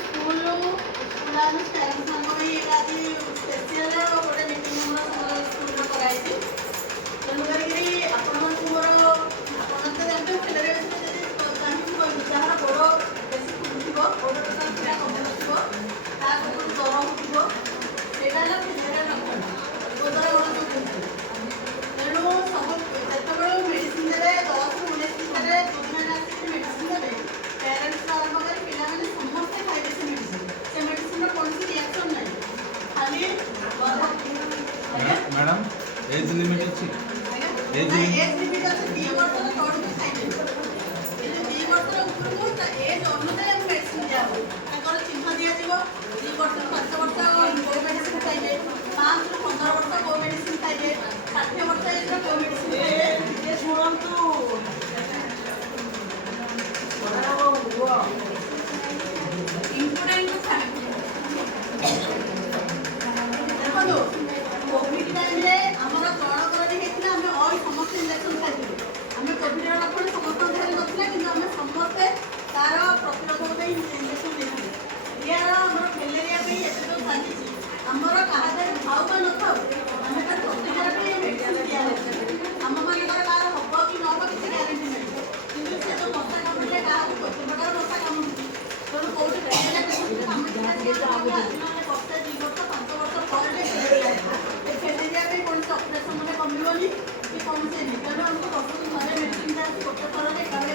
school school parents special गोटे meeting school कराई तेणुक आपण मोर आप जानते खेल चाहिए जहाँ गोड़ बेसी फुटुव गोड़ टोटाल पूरा कमी नथिबो ता जर होथिबो सेटा है फिजिकल डॉक्टर गोदर गोड़ तेणु सब जिते मेडिसिन देवे 10 ରୁ 19 ଭିତରେ ଦୁଇମାନେ ଆସିକି ମେଡ଼ିସିନ ଦେବେ पेरेंट्स आरंभ कर पिलाने समस्त खाइबे से मेडिसिन कौन सी रिएक्शन नहीं खाली मैडम एज लिमिट अछि एज लिमिट अछि 2 वर्ष तक भी खाइबे ये 2 वर्ष ऊपर को एज अनुसार मेडिसिन दिया हो ताकर चिन्ह दिया जीवो 2 वर्ष 5 वर्ष को मेडिसिन खाइबे 5 ରୁ 15 वर्ष को मेडिसिन खाइबे 60 वर्ष एज को मेडिसिन खाइबे ये सुनंतु देखो कोविड टाइम आमर जड़कर आम अल समस्त इंजेक्शन खाई आम कोविड लक्षण समस्त देह नाला कि आम समस्ते तार प्रतिरोधक इंजेक्शन देते यार आम फैलेरिया एत जो चलती आमर क्या खाऊ बा न खाऊ आम तार प्रतिकार मेडिसिन दिया आम मान कार हम कि न किसी ग्यारंटी नहीं कि से जो मशा कामुड़े क्या केତେ प्रकार मशा कामुड़ी तेणु कौट वर्षे 2 वर्ष 5 वर्ष पर फैलेरिया कौन से ऑपरेशन मैंने कमिबनी कि कौन से नहीं तेणु आमको वर्ष को थे मेडिसिन गोटे थर एकाबे